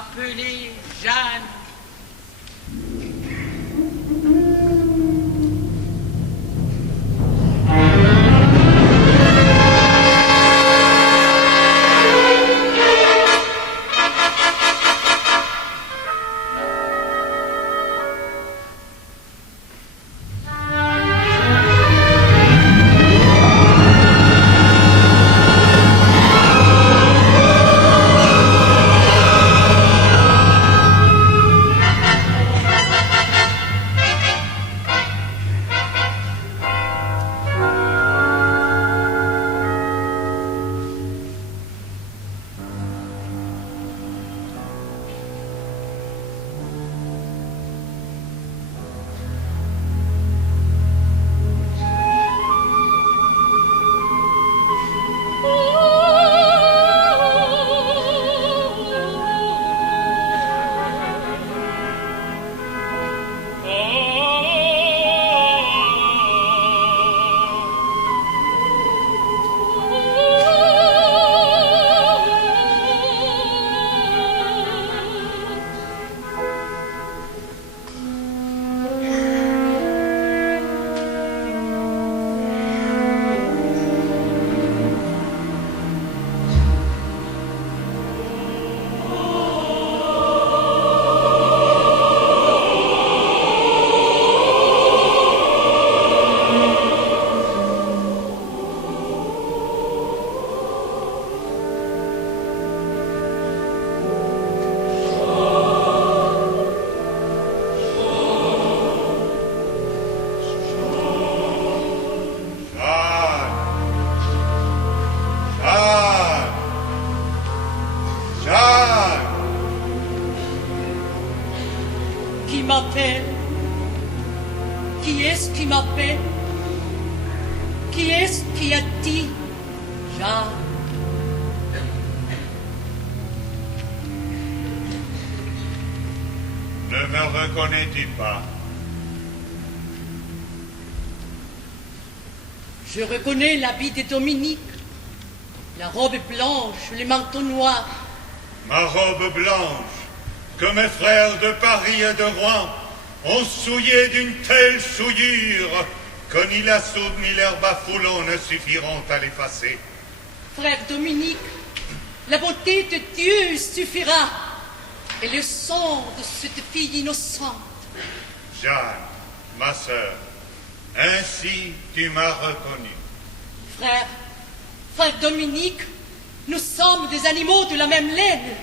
m'appeler Jeanne. Qui m'appelle? Qui est-ce qui m'appelle? Qui est-ce qui a dit Jeanne? Ne me reconnais-tu pas? Je reconnais l'habit de Dominique, la robe blanche, les manteaux noirs. Ma robe blanche, que mes frères de Paris et de Rouen ont souillée d'une telle souillure que ni la soude ni l'herbe à foulon ne suffiront à l'effacer. Frère Dominique, la beauté de Dieu suffira, et le sang de cette fille innocente. Jeanne, ma sœur, ainsi tu m'as reconnue. Frère Dominique, nous sommes des animaux de la même laine.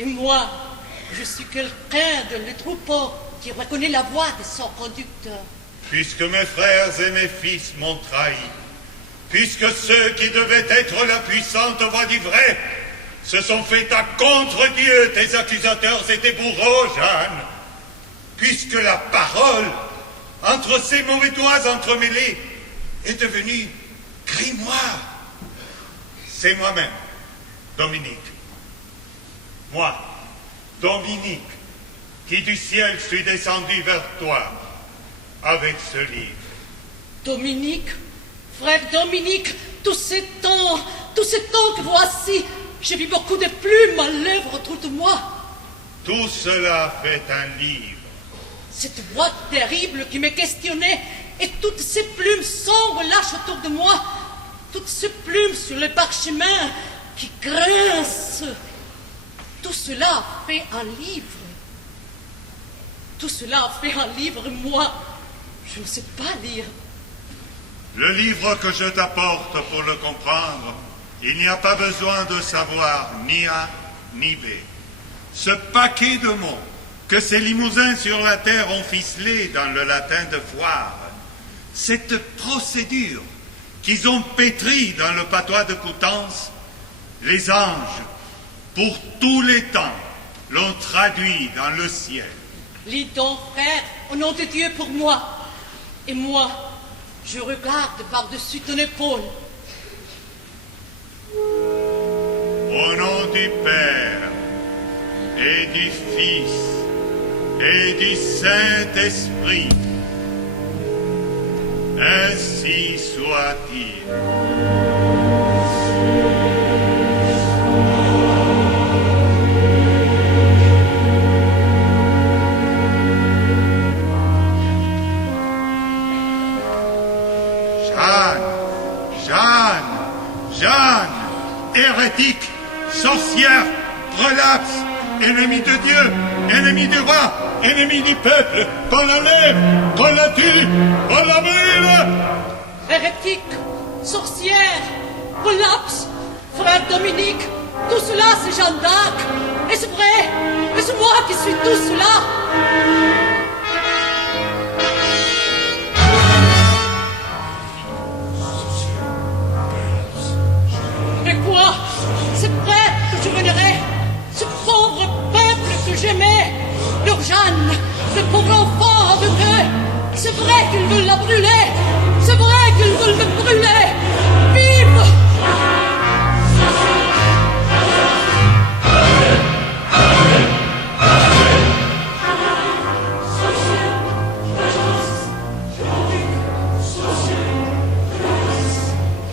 Et moi, je suis quelqu'un de le troupeau qui reconnaît la voix de son conducteur. Puisque mes frères et mes fils m'ont trahi, puisque ceux qui devaient être la puissante voix du vrai se sont fait à contre Dieu, tes accusateurs et tes bourreaux, Jeanne, puisque la parole, entre ces mauvais doigts entremêlés, est devenue grimoire. C'est moi-même, Dominique. Moi, Dominique, qui du ciel suis descendu vers toi avec ce livre. Dominique, frère Dominique, tout ce temps que voici, j'ai vu beaucoup de plumes à l'œuvre autour de moi. Tout cela fait un livre. Cette voix terrible qui me questionnait, et toutes ces plumes sombres lâches autour de moi, toutes ces plumes sur le parchemin qui grincent, tout cela fait un livre. Tout cela fait un livre, moi, je ne sais pas lire. Le livre que je t'apporte pour le comprendre, il n'y a pas besoin de savoir ni A ni B. Ce paquet de mots que ces limousins sur la terre ont ficelé dans le latin de foire, cette procédure qu'ils ont pétrie dans le patois de Coutances, les anges, pour tous les temps, l'ont traduit dans le ciel. Lis donc, frère, au nom de Dieu pour moi. Et moi, je regarde par-dessus ton épaule. Au nom du Père et du Fils et du Saint-Esprit, ainsi soit-il. Jeanne, hérétique, sorcière, relapse, ennemi de Dieu, ennemi du roi, ennemi du peuple, qu'on l'enlève, qu'on la tue, qu'on la brûle. Hérétique, sorcière, relapse, frère Dominique, tout cela c'est Jeanne d'Arc. Et c'est vrai, mais c'est moi qui suis tout cela. Et quoi? C'est vrai que je vénérais ce pauvre peuple que j'aimais, leur Jeanne, le pauvre enfant de Dieu. C'est vrai qu'ils veulent la brûler. C'est vrai qu'ils veulent me brûler. Vive!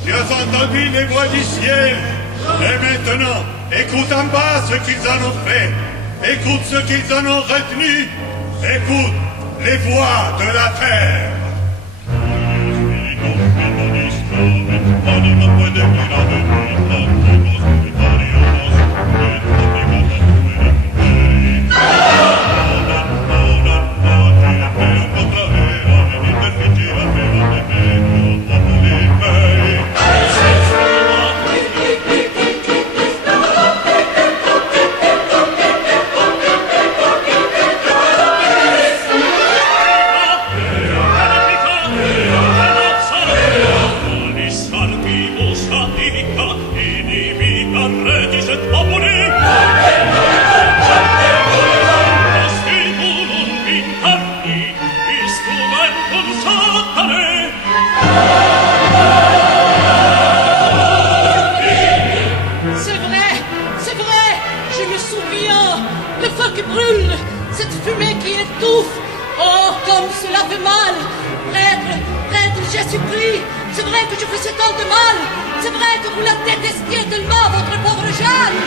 Tu as entendu les voix du ciel. Et maintenant, écoute en bas ce qu'ils en ont fait. Écoute ce qu'ils en ont retenu. Écoute les voix de la terre. C'est vrai que je faisais tant de mal. C'est vrai que vous la détestiez tellement, votre pauvre Jeanne.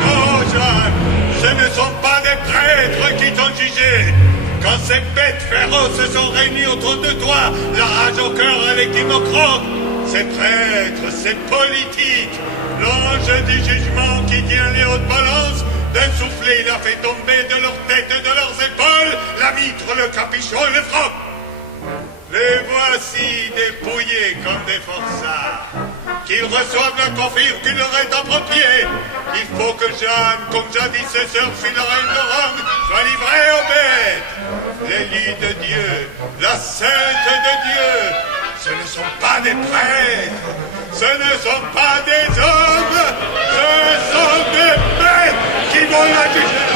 Non, Jeanne, ce ne sont pas des prêtres qui t'ont jugé. Quand ces bêtes féroces se sont réunies autour de toi, la rage au cœur avec qui me croque, ces prêtres, ces politiques, l'ange du jugement qui tient les hautes balances, d'un soufflet, il a fait tomber de leurs têtes et de leurs épaules la mitre, le capuchon et le froc. Les voici dépouillés comme des forçats. Qu'ils reçoivent la coiffure qui leur est appropriée. Il faut que Jeanne, comme jadis ses sœurs fut la reine de Rome, soit livrée aux bêtes. L'élu de Dieu, la sainte de Dieu, ce ne sont pas des prêtres, ce ne sont pas des hommes, ce sont des bêtes qui vont la juger.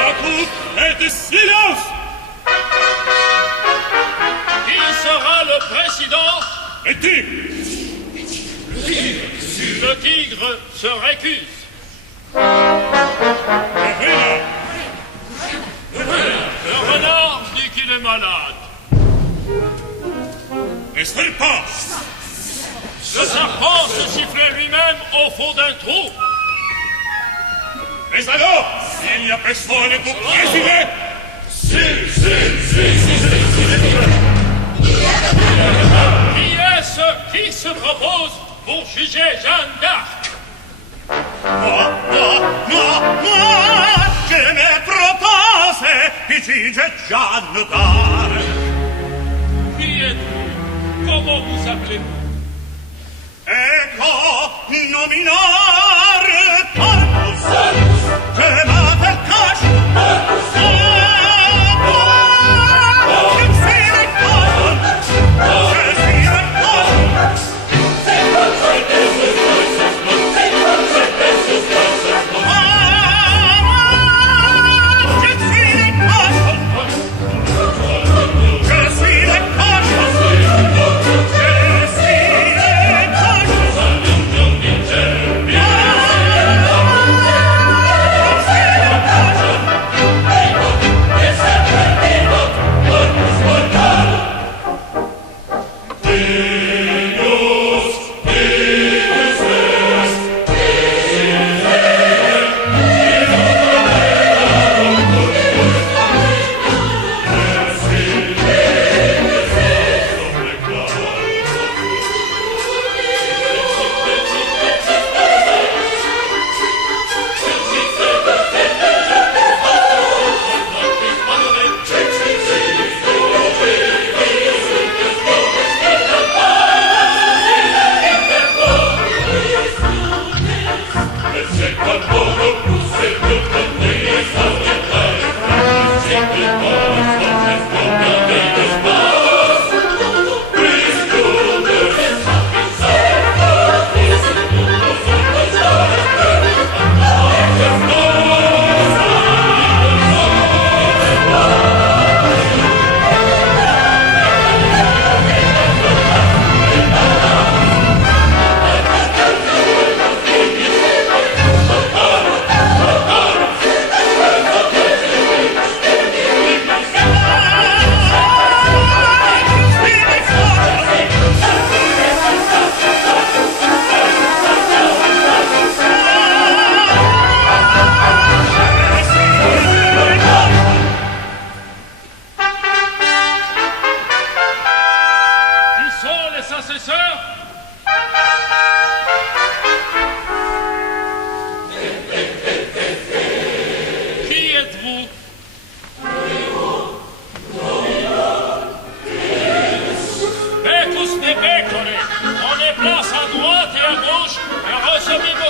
La cour est de silence. Qui sera le président? Et le tigre se récuse. Le renard dit qu'il est malade. Le serpent. Le serpent se sifflait lui-même au fond d'un trou. Mais alors, il n'y a personne pour présider. Qui est-ce qui se propose pour juger Jeanne d'Arc? Moi, je me propose de juger Jeanne d'Arc. Qui êtes-vous? Comment vous appelez-vous? Ego nominare Corpus, que m'appelle cache. Yeah!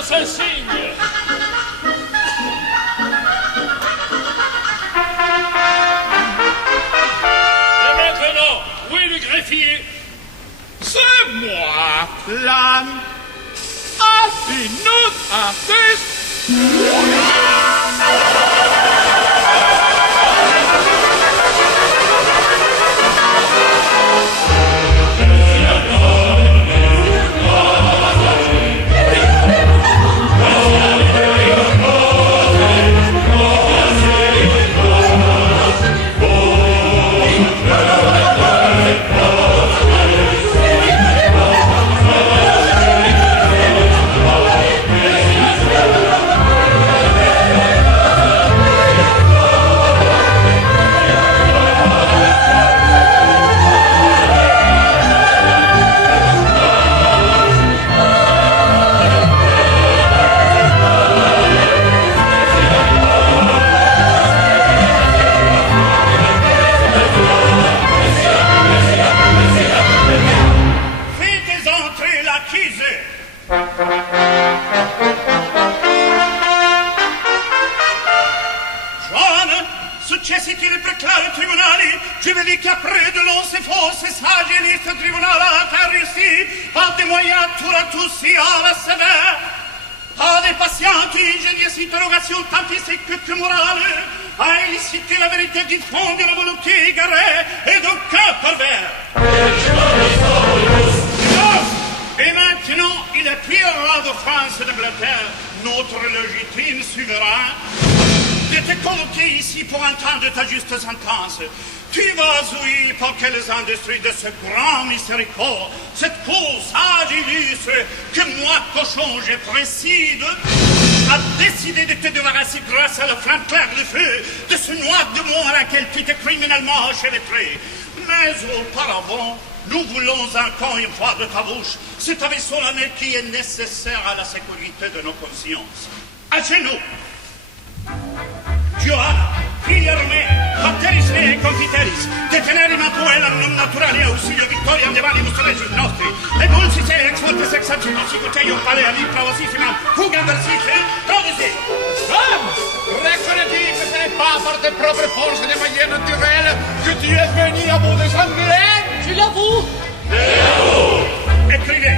s'insigne. Et maintenant, où est le greffier? C'est moi, l'âme. Asinus artist. Et maintenant, il est plus roi de France et d'Angleterre, notre légitime souverain, de te convoquer ici pour entendre ta juste sentence. Tu vas ouïr par quelles industries de ce grand miséricorde, cette cause sage et illustre, que moi, cochon, je préside, a décidé de te débarrasser grâce à la flamme claire du feu de ce noir de mort à laquelle tu t'es criminellement enchevêtré. Mais auparavant, nous voulons encore une fois de ta bouche cet avis solennel qui est nécessaire à la sécurité de nos consciences. À genoux, Giovanna, figlia Romea, Batteris e Confiteris, detenere in attuella non naturale ausilio vittoria andevanibus regis nostri, e dulcis e ex fortes ex acitus sicuteio palea libravosissima, fugam versice, prodisi. Reconnais-tu que ce n'est pas par tes propres forces de manière naturelle que tu es venu à bout des Anglais? Je l'avoue. Écrivez,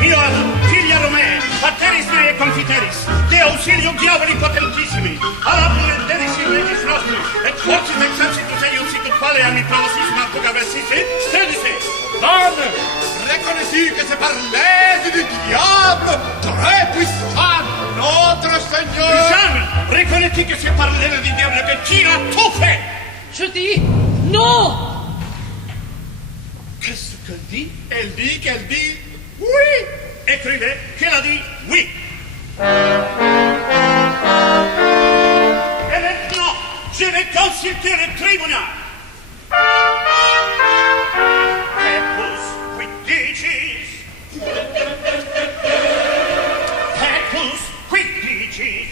Ioanna, figlia Romea, Batteris e Confiteris, de ausilio diavoli potentissimi, alla voluntatis regis nostri, et fortis ex acitus eius sicut palea libravosissima, fugam versice, stedise. Donne, reconnais-tu que c'est par l'aide du diable très puissant, notre Seigneur? Jeanne, reconnais-tu que c'est par l'aide du diable que tu as tout fait? Je dis non. Qu'est-ce qu'elle dit? Elle dit qu'elle dit oui. Écrivez qu'elle a dit oui. Et maintenant, je vais consulter le tribunal. Pecus quid dicis? Pecus quid dicis?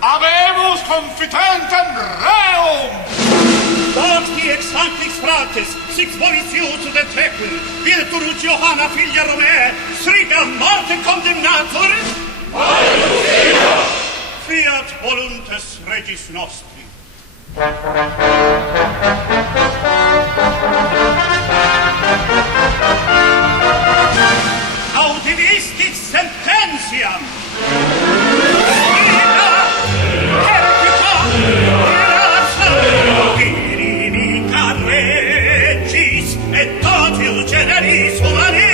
Habemus confitentem reum. Docti ex sanctix fratres, six volitius de tecum, virturum Johanna figlia Romea, striga morte condemnatur? Fiat voluntas regis nostri. Audivistit sententiam. Striga, hertica, relasa, inimica regis, et totius generis humani.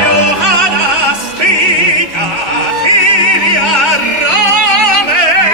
Johanna striga, filia Romea.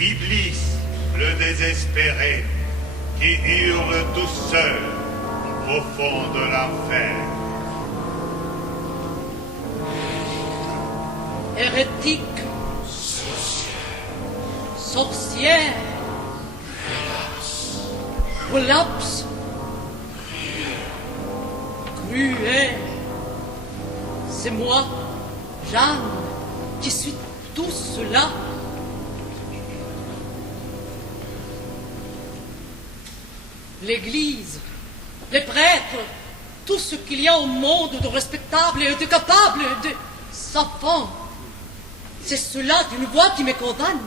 Iblis, le désespéré, qui hurle tout seul au fond de l'enfer. Hérétique, sorcière, collapse, cruel. C'est moi, Jeanne, qui suis tout cela. L'Église, les prêtres, tout ce qu'il y a au monde de respectable et de capable, de savant, c'est cela d'une voix qui me condamne.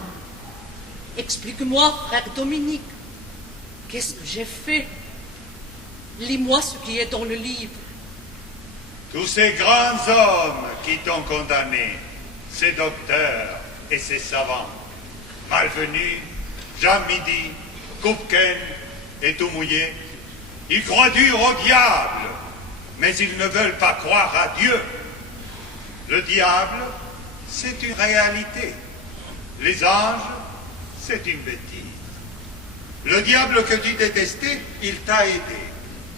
Explique-moi, frère Dominique, qu'est-ce que j'ai fait? Lis-moi ce qui est dans le livre. Tous ces grands hommes qui t'ont condamné, ces docteurs et ces savants, Malvenu, Jean Midi, Kupken et tout mouillé, ils croient dur au diable, mais ils ne veulent pas croire à Dieu. Le diable, c'est une réalité. Les anges, c'est une bêtise. Le diable que tu détestais, il t'a aidé.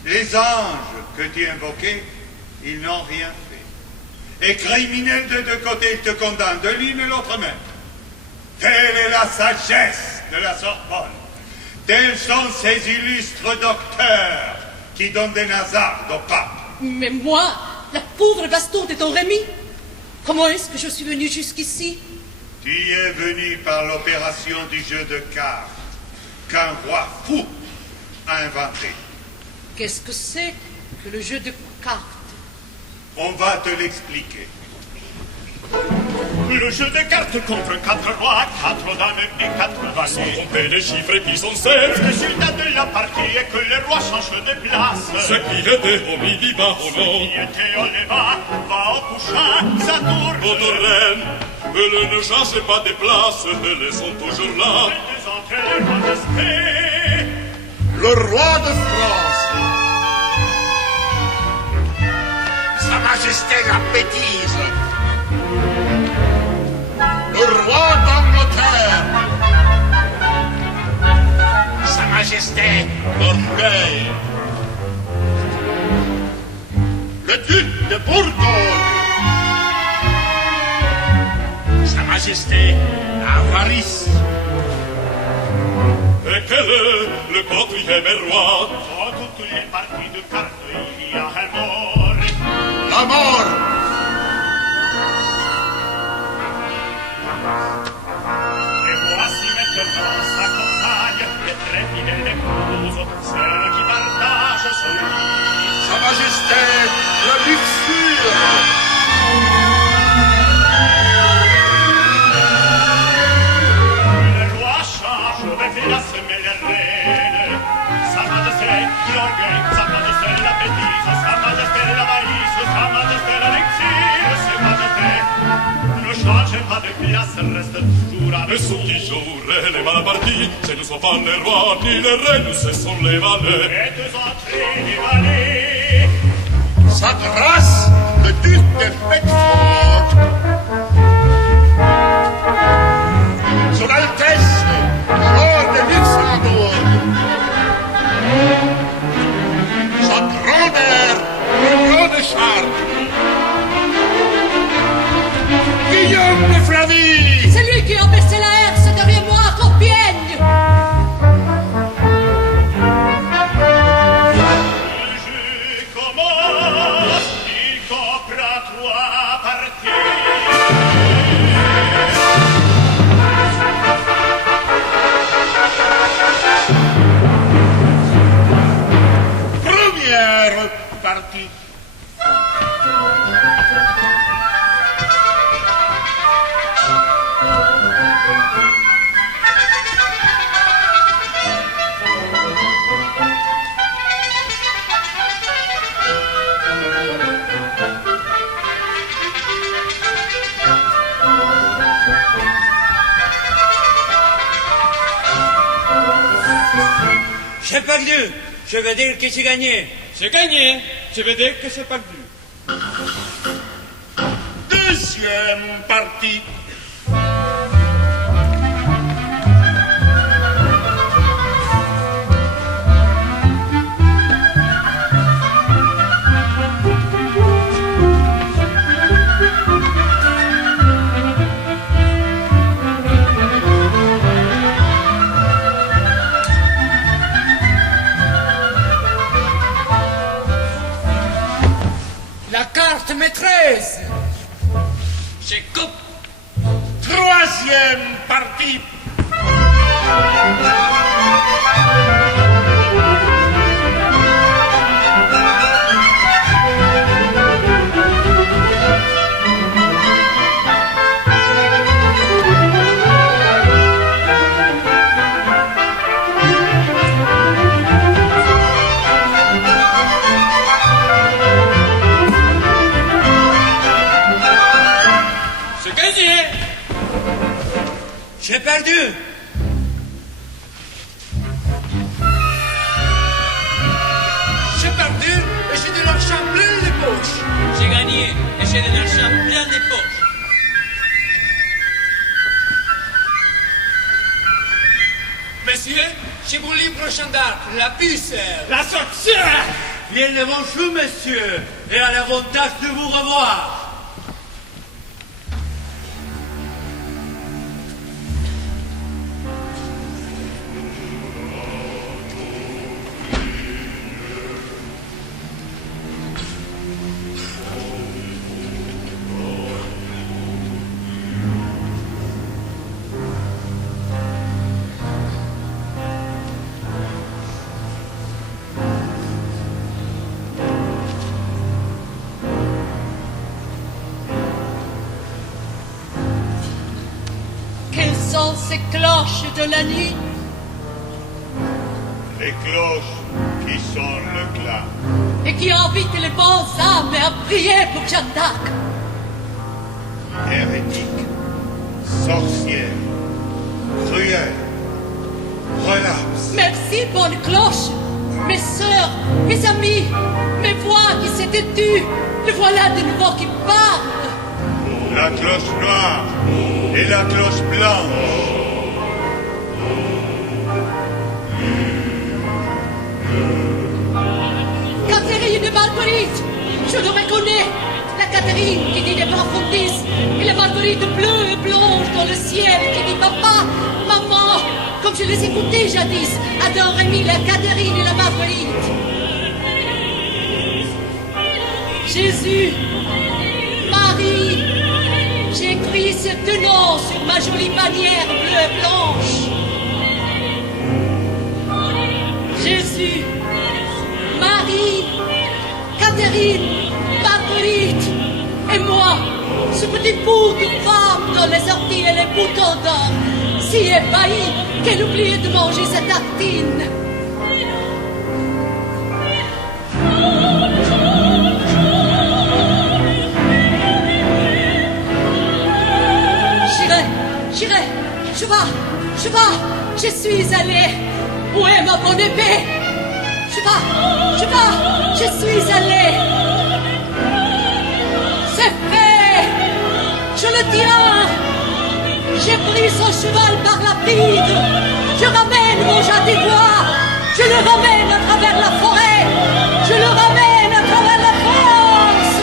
Les anges que tu invoquais, ils n'ont rien fait. Et criminel de deux côtés, ils te condamnent de l'une et l'autre même. Telle est la sagesse de la Sorbonne. Tels sont ces illustres docteurs qui donnent des nasardes au pape. Mais moi, la pauvre baston de ton Rémi, comment est-ce que je suis venu jusqu'ici? Tu y es venu par l'opération du jeu de cartes qu'un roi fou a inventé. Qu'est-ce que c'est que le jeu de cartes? On va te l'expliquer. Le jeu de cartes contre 4 rois, 4 dames et 4 Sans valets. compter les chiffres qui sont Le sept. résultat de la partie est que les rois changent de place. Ce qui était au midi va au Qui nord. était au levant, va au couchant, ça tourne. Votre reine, elles ne changent pas de place, elles sont toujours là. Les deux entrées, les majestés. Le roi de France. Sa Majesté la bêtise. Le roi d'Angleterre. Sa Majesté l'orgueil. Le duc de Bourgogne. Sa Majesté l'avarice. Et quel est le quatrième roi? Dans toutes les parties de cartes, il y a un mort. La mort. Et voici maintenant sa compagne, et très fidèle épouse, celle qui partage son lit. Sa Majesté la luxure. Le roi change de place, mais les reines. Sa majesté l'orgueil, sa majesté la bêtise, sa majesté l'avarice, sa majesté l'élixir, sa majesté ne change pas de place, reste toujours avec Et ceux qui joueraient les mal partis, ce ne sont pas les rois ni les reines, ce sont les valets. les deux entrées des vallées. Sa grâce, le duc de Bedford. Son Altesse, Georges de Luxembourg. Sa grandeur, le roi de Chartres. Guillaume de Flavie. C'est lui qui a baissé la herse derrière moi à Compiègne. Le jeu commence, il comprend 3 parties. Première partie. J'ai perdu. Je veux dire que j'ai gagné. J'ai gagné, je veux dire que j'ai perdu. Deuxième partie. maîtresse. J'écoute. Troisième partie. Ce gazier. J'ai perdu. J'ai perdu et j'ai de l'argent plein les poches. J'ai gagné et j'ai de l'argent plein les poches. Monsieur, j'ai mon livre Jeanne d'Arc, la puce. La sorcière. Bien le bonjour, monsieur, et à l'avantage de vous revoir. Quelles sont ces cloches de la nuit? Les cloches qui sonnent le glas. Et qui invitent les bonnes âmes à prier pour Jeanne d'Arc. Hérétique, sorcière, cruelle, relapse. Merci, bonne cloche. Mes sœurs, mes amis, mes voix qui s'étaient tues, le voilà de nouveau qui parle. La cloche noire et la cloche blanche. Catherine de Marguerite, je le reconnais. La Catherine qui dit des profondis et la Marguerite bleue et blanche dans le ciel qui dit papa, maman, comme je les écoutais jadis, à Don Rémy, la Catherine et la Marguerite. Jésus, Marie, j'ai écrit ces deux noms sur ma jolie bannière bleue et blanche. Jésus, Marie, Catherine, Marguerite et moi, ce petit bout de femme dans les orties et les boutons d'or, si ébahi qu'elle oubliait de manger sa tartine. J'irai, je suis allée. Où est ma bonne épée? Je suis allée. C'est fait. Je le tiens. J'ai pris son cheval par la pide. Je ramène mon chat d'ivoire. Je le ramène à travers la forêt. Je le ramène à travers la France.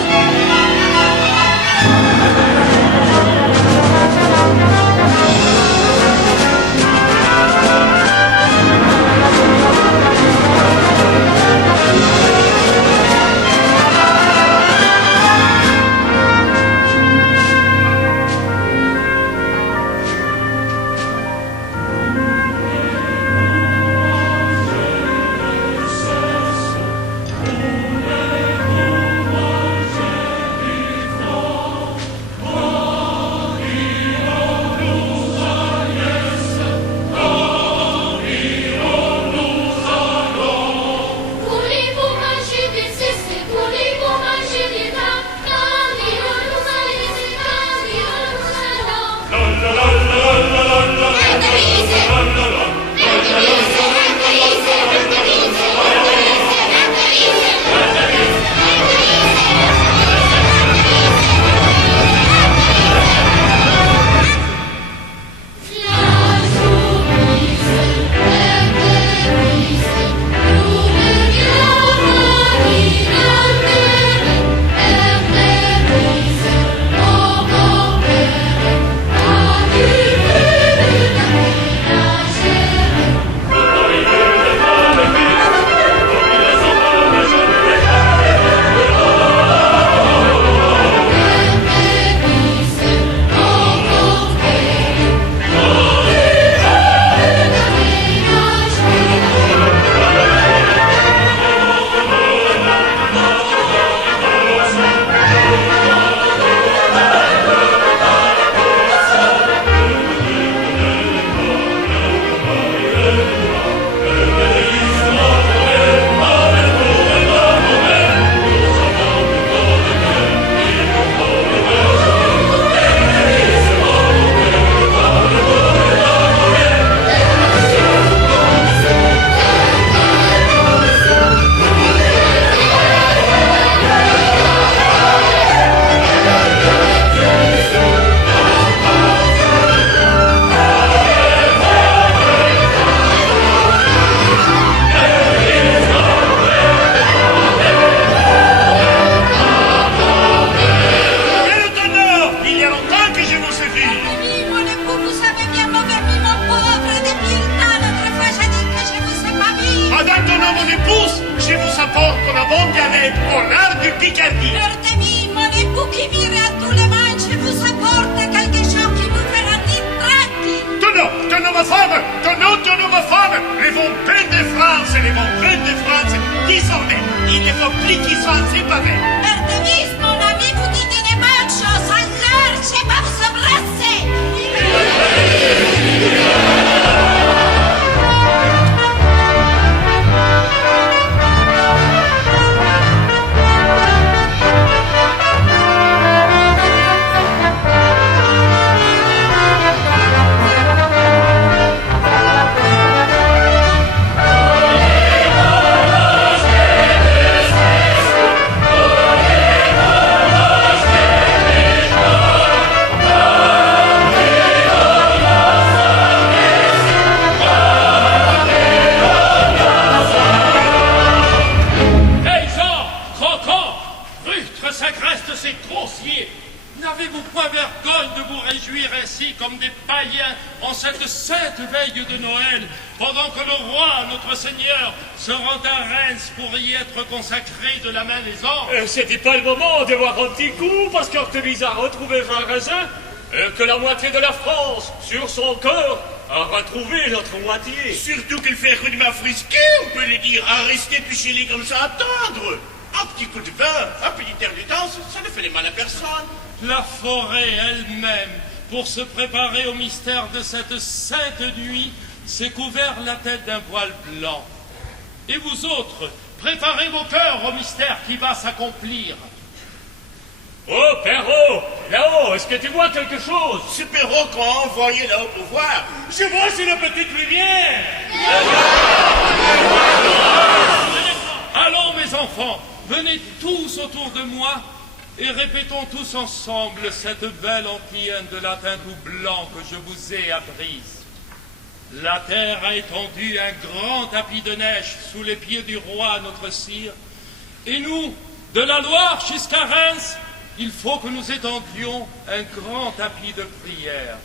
maintenant mon épouse, je vous apporte la bonne galette au lard du Picardie. Perdemi, mon époux qui mire à tous les matchs, je vous apporte quelque chose qui vous fera ni tranquille. Tonneau, ma femme, les bons peines de France, les bons peines de France, désormais, il ne faut plus qu'ils soient séparés. Perdemi, mon ami, vous dites une bonne chose, alors je vais vous embrasser. N'avez-vous point vergogne de vous réjouir ainsi comme des païens en cette sainte veille de Noël, pendant que le roi, notre Seigneur, se rend à Reims pour y être consacré de la main des anges? C'était pas le moment de voir un petit coup, parce qu'Artémise a retrouvé Jean Raisin, que la moitié de la France, sur son cœur, a retrouvé l'autre moitié. Surtout qu'il fait rudement frisquer, on peut le dire, à rester piché comme ça à attendre. Un petit coup de vin, un petit air de danse, ça ne fait de mal à personne. La forêt elle-même, pour se préparer au mystère de cette sainte nuit, s'est couvert la tête d'un voile blanc. Et vous autres, préparez vos cœurs au mystère qui va s'accomplir. Oh, Perrault, là-haut, est-ce que tu vois quelque chose? C'est Perrault qu'on a envoyé là-haut pour voir. Je vois, c'est la petite lumière. Allons, mes enfants, venez tous autour de moi et répétons tous ensemble cette belle antienne de latin tout blanc que je vous ai apprise. La terre a étendu un grand tapis de neige sous les pieds du roi notre sire, et nous, de la Loire jusqu'à Reims, il faut que nous étendions un grand tapis de prière.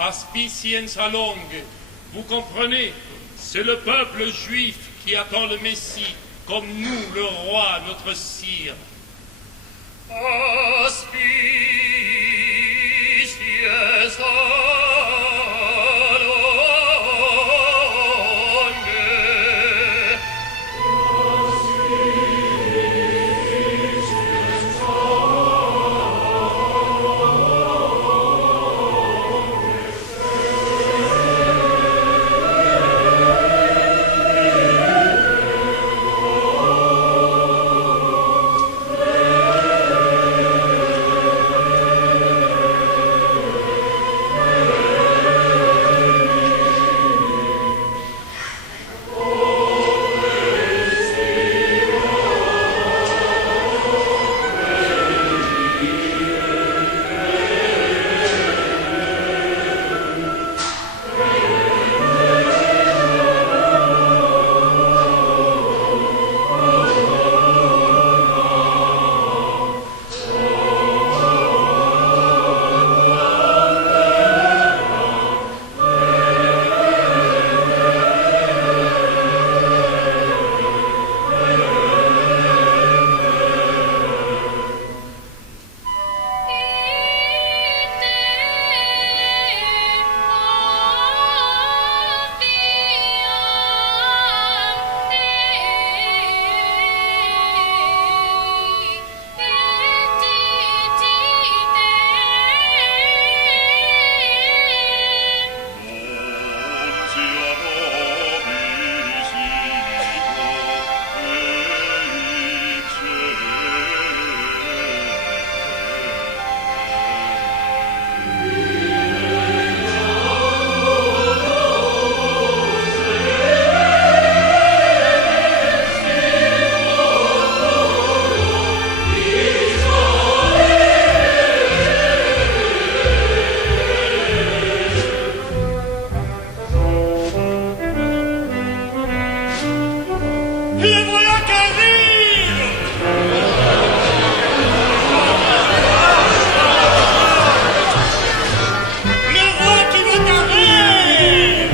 Aspicienza longue, vous comprenez, c'est le peuple juif qui attend le Messie, comme nous, le roi, notre sire. Aspicienza Les voilà qui arrivent! Le roi qui veut t'arrêter!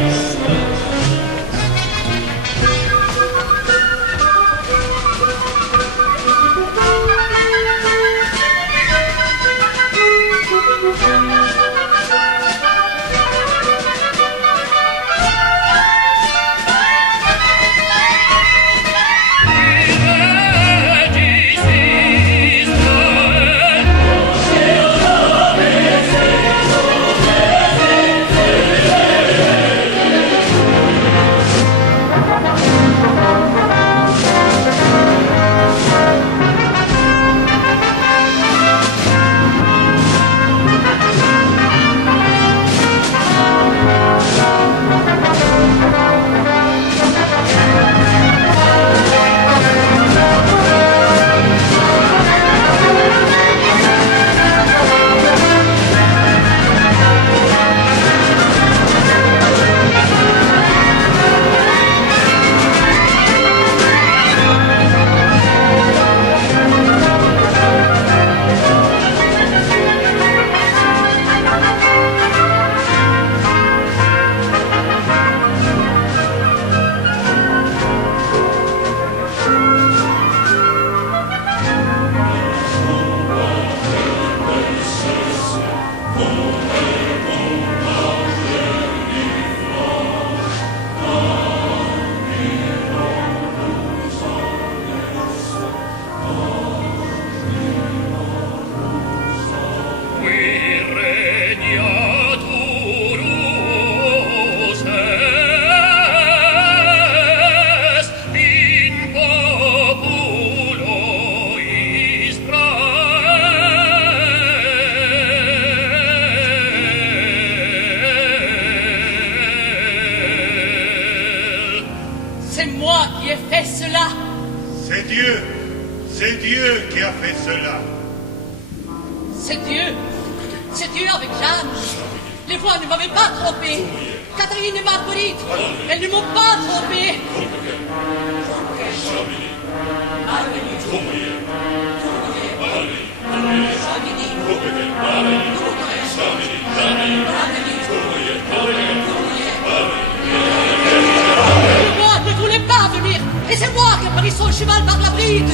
C'est moi qui ai fait cela. C'est Dieu qui a fait cela. C'est Dieu avec Jeanne. Les voix ne m'avaient pas trompé. Catherine et Marguerite, elles ne m'ont pas trompé. Le roi ne voulait pas venir, et c'est moi qui ai pris son cheval par la bride.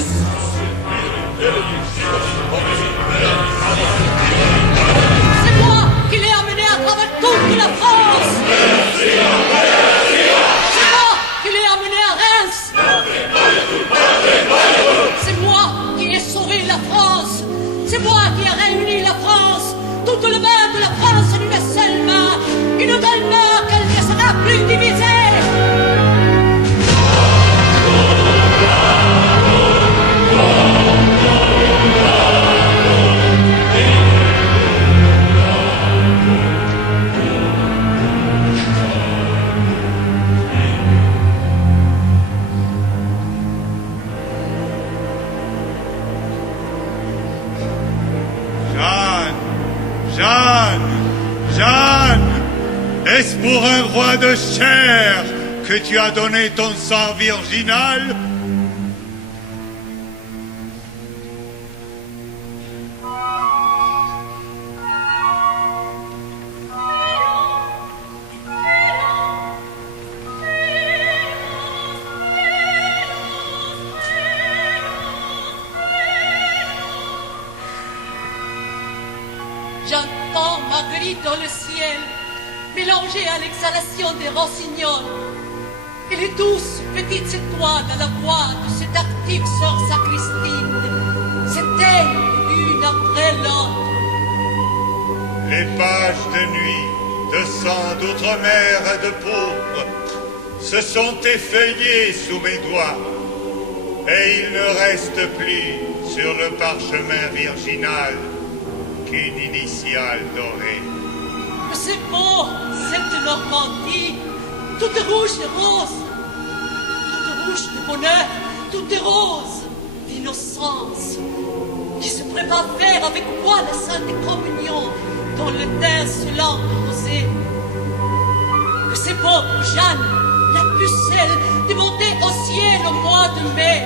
C'est moi qui l'ai amené à travers toute la France. C'est moi qui l'ai amené à Reims. C'est moi qui ai sauvé la France. C'est moi qui ai réuni la France. Toute le main de la France en une seule main. Une belle main qu'elle ne sera plus divisée. Jeanne, est-ce pour un roi de chair que tu as donné ton sang virginal? J'entends Marguerite dans le ciel, mélangée à l'exhalation des rossignols. Et les douces petites étoiles à la voix de cette active sœur Sacristine s'éteignent une après l'autre. Les pages de nuit, de sang d'outre-mer et de pourpre se sont effeuillées sous mes doigts, et il ne reste plus sur le parchemin virginal qu'une initiale dorée. C'est beau, cette Normandie, toute rouge de rose, toute rouge de bonheur, toute rose d'innocence, qui se prépare à faire avec moi la Sainte Communion dans le lincelant rosé. Que c'est beau pour Jeanne, la pucelle de monter au ciel au mois de mai.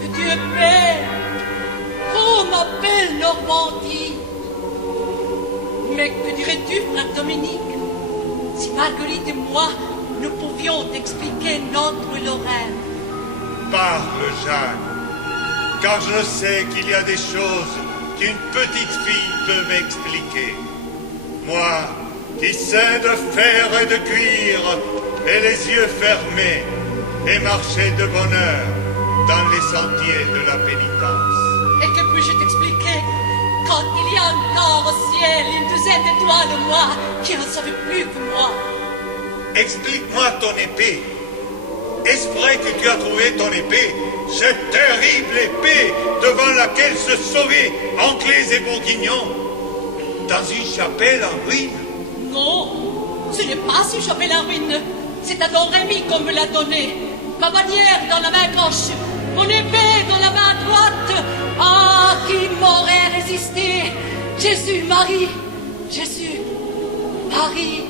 Que Dieu est père, oh ma belle Normandie. Mais que dirais-tu, frère Dominique, si Marguerite et moi, nous pouvions t'expliquer notre Lorraine? Parle, Jeanne, car je sais qu'il y a des choses qu'une petite fille peut m'expliquer. Moi, qui sais de fer et de cuir, et les yeux fermés, et marcher de bonne heure dans les sentiers de la pénitence. Et que puis-je t'expliquer quand il y a encore au ciel une douzaine d'étoiles de moi qui ne savent plus que moi? Explique-moi ton épée. Est-ce vrai que tu as trouvé ton épée, cette terrible épée devant laquelle se sauvaient Anglais et Bourguignons, dans une chapelle en ruine? Non, ce n'est pas une chapelle en ruine. C'est à Don Rémy qu'on me l'a donné. Ma bannière dans la main gauche, mon épée dans la main droite. Ah, qui m'aurait résisté? Jésus, Marie, Jésus, Marie.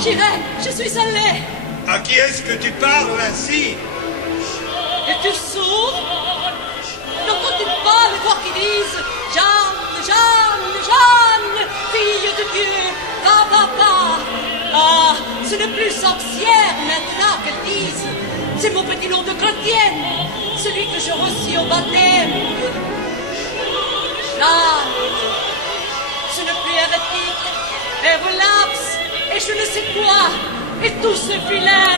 J'irai, je suis allée. À qui est-ce que tu parles ainsi? Es-tu sourd? N'entends-tu pas les voix qui disent Jeanne, Jeanne, Jeanne, fille de Dieu, va, va, va. Ah, ce n'est plus sorcière maintenant qu'elles disent. C'est mon petit nom de chrétienne, celui que je reçus au baptême. Jeanne, ce n'est plus hérétique, et relapse. Et je ne sais quoi, et tout ce filet.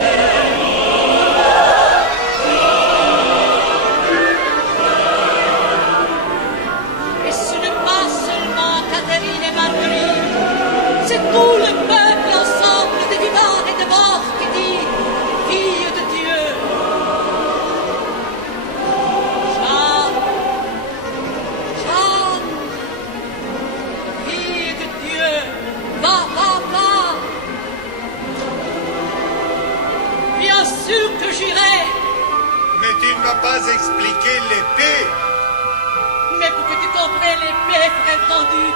Et ce n'est pas seulement Catherine et Marguerite, c'est tout le peuple ensemble de vivants et de morts qui dit fille de Dieu. Jeanne, Jeanne, fille de Dieu, va, va, va. Bien sûr que j'irai. Mais tu ne m'as pas expliqué l'épée. Mais pour que tu comprennes l'épée, frère tendu,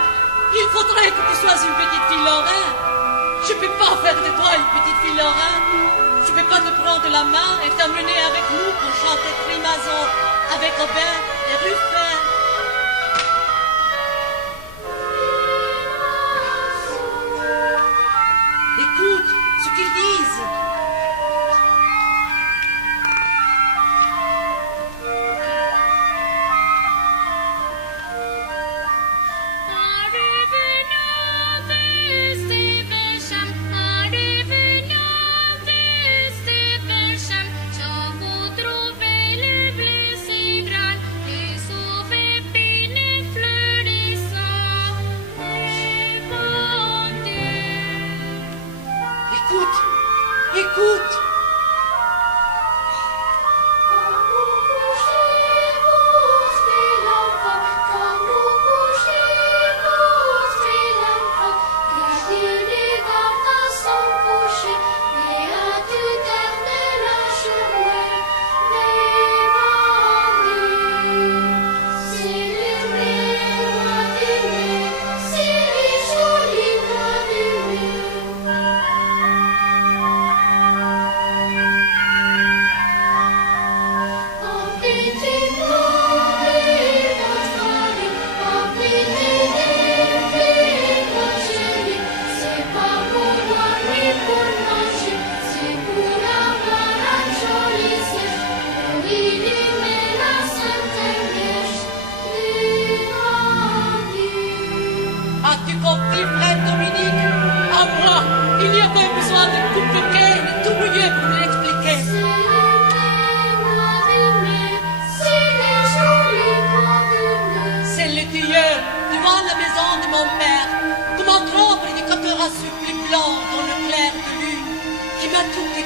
il faudrait que tu sois une petite fille Lorraine. Je ne peux pas faire de toi une petite fille Lorraine. Je ne peux pas te prendre la main et t'emmener avec nous pour chanter Trimazon avec Robert et Ruffin. Écoute ce qu'ils disent. Sauver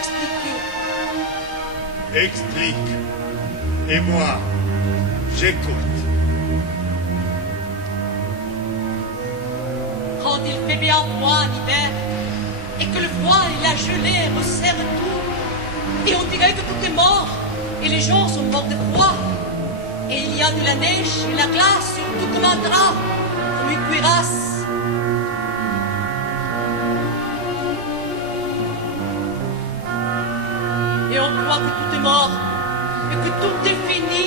expliquer. Explique. Et moi, j'écoute. Quand il fait bien froid en hiver, et que le froid et la gelée resserrent tout, et on dirait que tout est mort, et les gens sont morts de froid, et il y a de la neige et la glace sur tout comme un drap, comme une cuirasse. Et on croit que tout est mort, et que tout est fini.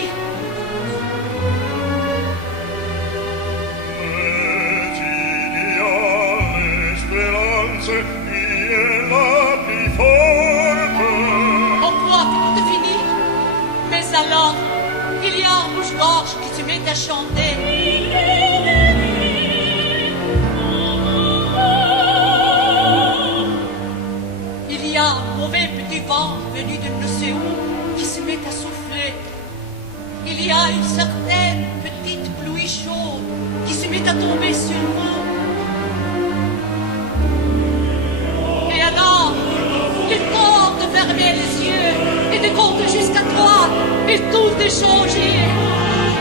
On croit que tout est fini, mais alors, il y a un rouge-gorge qui se met à chanter. Il y a un mauvais petit vent venu de ne sais où qui se met à souffler. Il y a une certaine petite pluie chaude qui se met à tomber sur vous. Et alors, il tente de fermer les yeux et de compter jusqu'à 3, et tout est changé.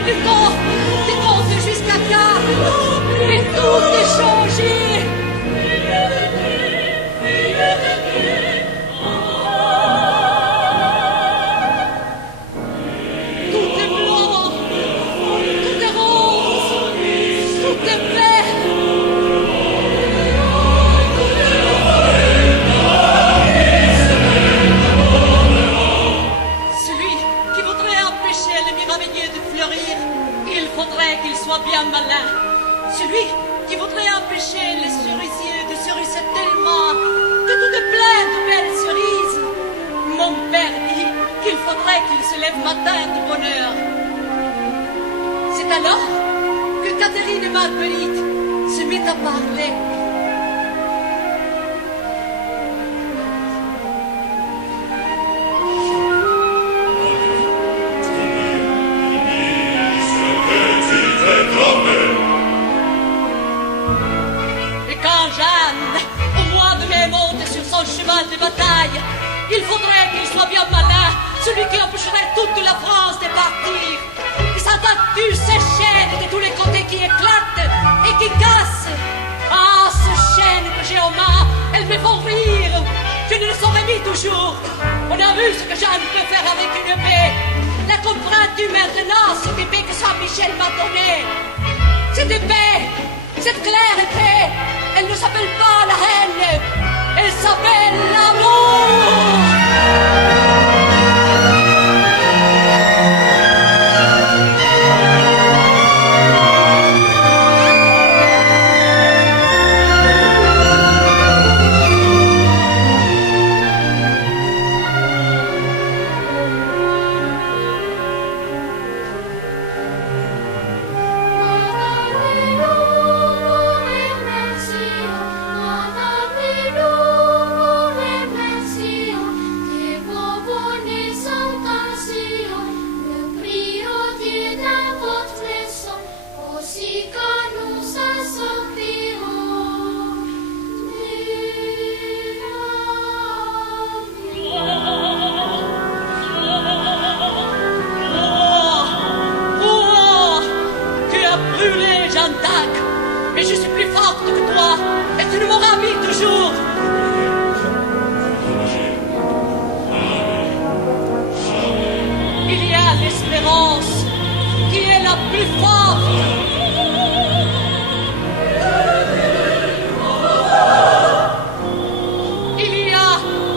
Il tente de compter jusqu'à 4, et tout est changé. Tout est blanc, tout est rose, tout est vert. Celui qui voudrait empêcher le mirabellier de fleurir, il faudrait qu'il soit bien malin. Celui qui voudrait empêcher les cerisiers de cerise tellement que tout est plein de belles cerises, mon père dit qu'il faudrait qu'il se lève matin de bonne heure. C'est alors que Catherine et Marguerite se mettent à parler. Et quand Jeanne, au mois de mai, monte sur son cheval de bataille, il faudrait qu'il soit bien malin, celui qui empêcherait toute la France de partir. Et sa battue s'échaîne de tous les côtés qui éclatent et qui cassent. Ah, ce chaîne que j'ai en main, elles me font rire. Je ne le saurais mis toujours. On a vu ce que Jeanne peut faire avec une épée. La comprends-tu maintenant, cette épée que Saint-Michel m'a donnée? Cette épée, cette claire épée, elle ne s'appelle pas la haine, elle s'appelle l'amour. Mais je suis plus forte que toi, et tu ne m'auras mis toujours. Il y a l'espérance qui est la plus forte. Il y a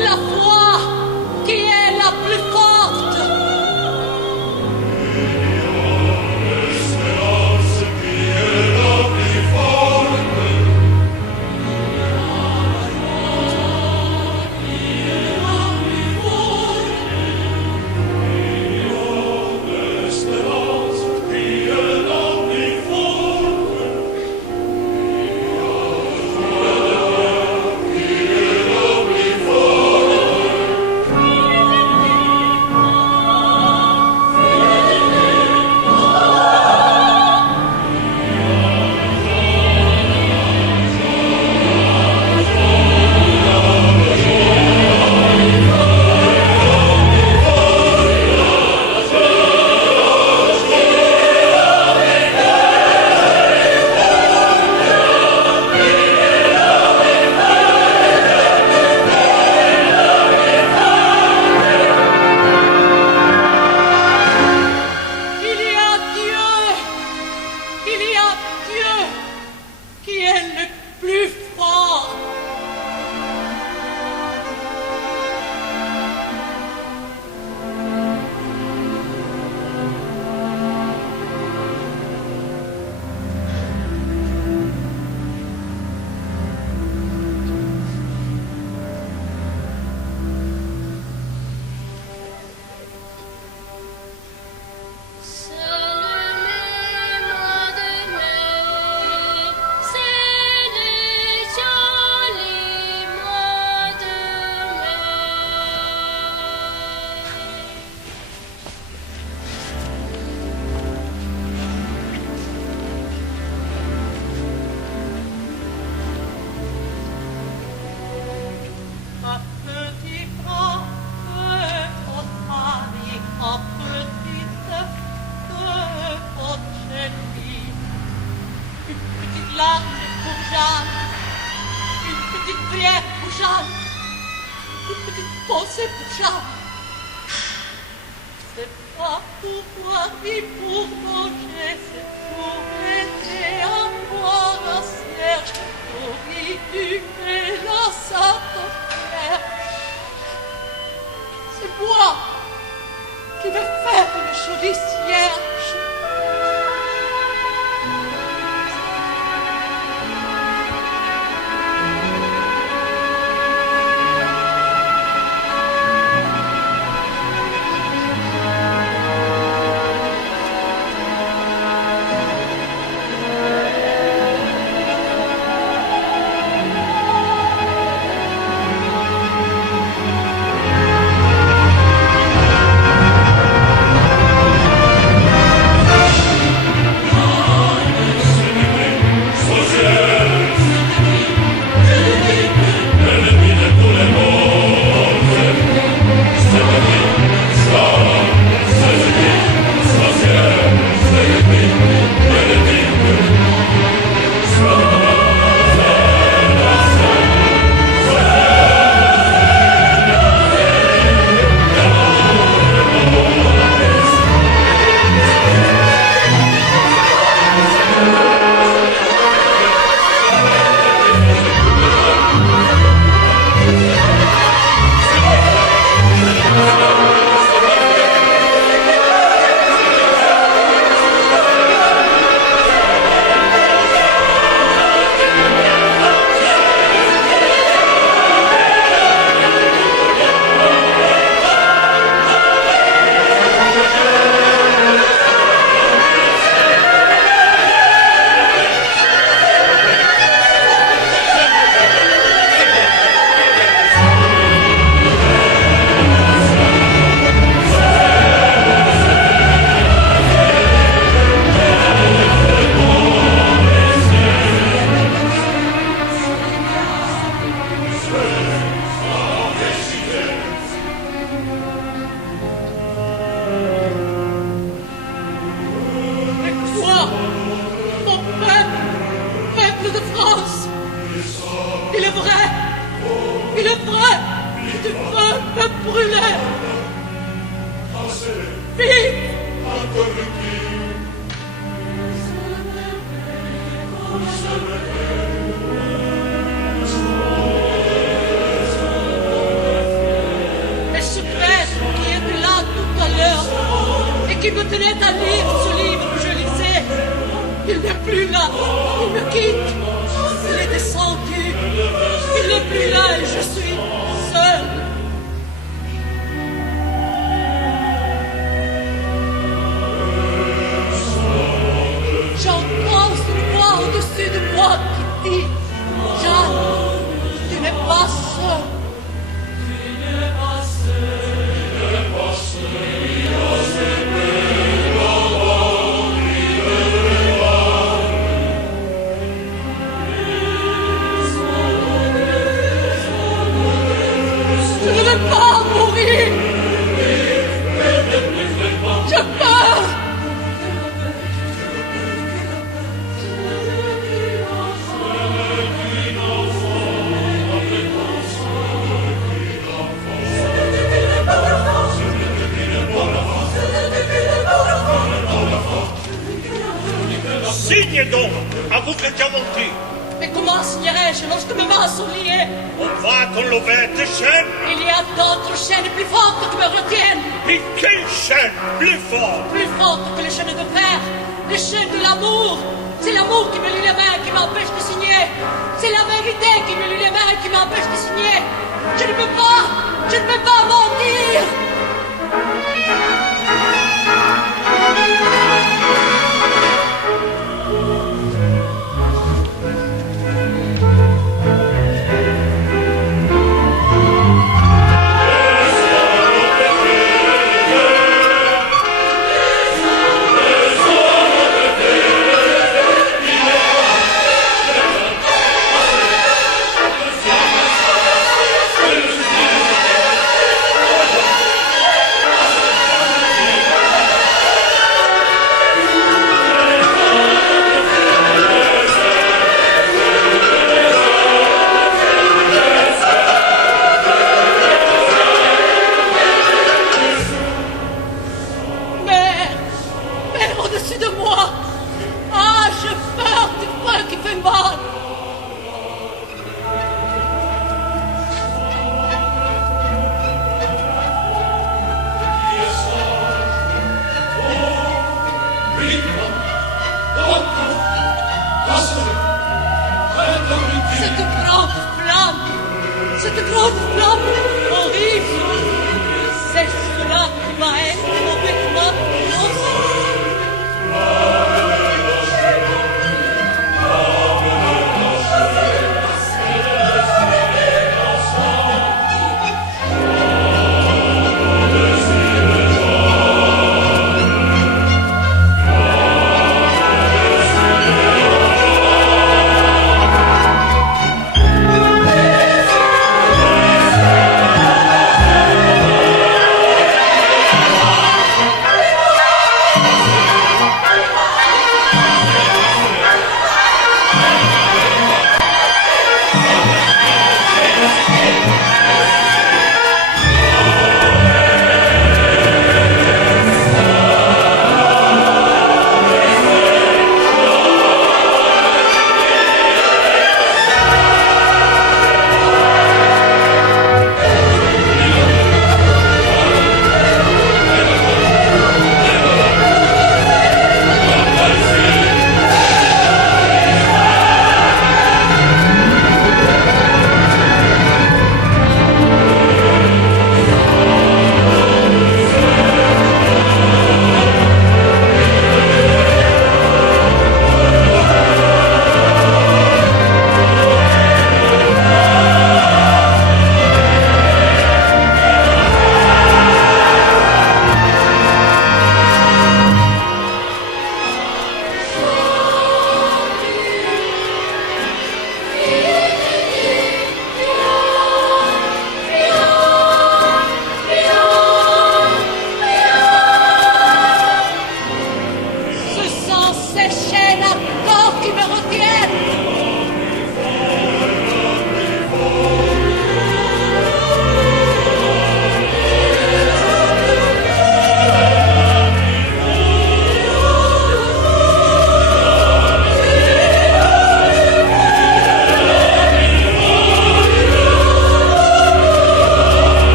la foi qui est la plus forte. c'est pour Jean. C'est pas pour moi ni pour manger, c'est pour aider à boire un cierge. Aurais-tu la sainte frère? C'est moi qui vais faire le joli cierge. Qui me tenait à lire ce livre que je lisais, il n'est plus là, il me quitte, il est descendu, il n'est plus là et je suis seule. J'entends une voix au-dessus de moi qui dit: Jeanne, tu n'es pas seule. Je ne veux pas mourir. J'ai peur. Signe donc, à vous de diamanter. Mais comment signerais-je lorsque mes mains sont liées? On va t'enlever tes chaînes. Il y a d'autres chaînes plus fortes qui me retiennent. Et quelle chaîne plus forte? Plus fortes que les chaînes de fer. Les chaînes de l'amour. C'est l'amour qui me lie les mains, qui m'empêche de signer. C'est la vérité qui me lie les mains, qui m'empêche de signer. Je ne peux pas mentir. cette grosse flamme horrible. C'est cela qui va être mon vêtement aussi.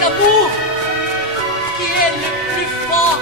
L'amour qui est le plus fort.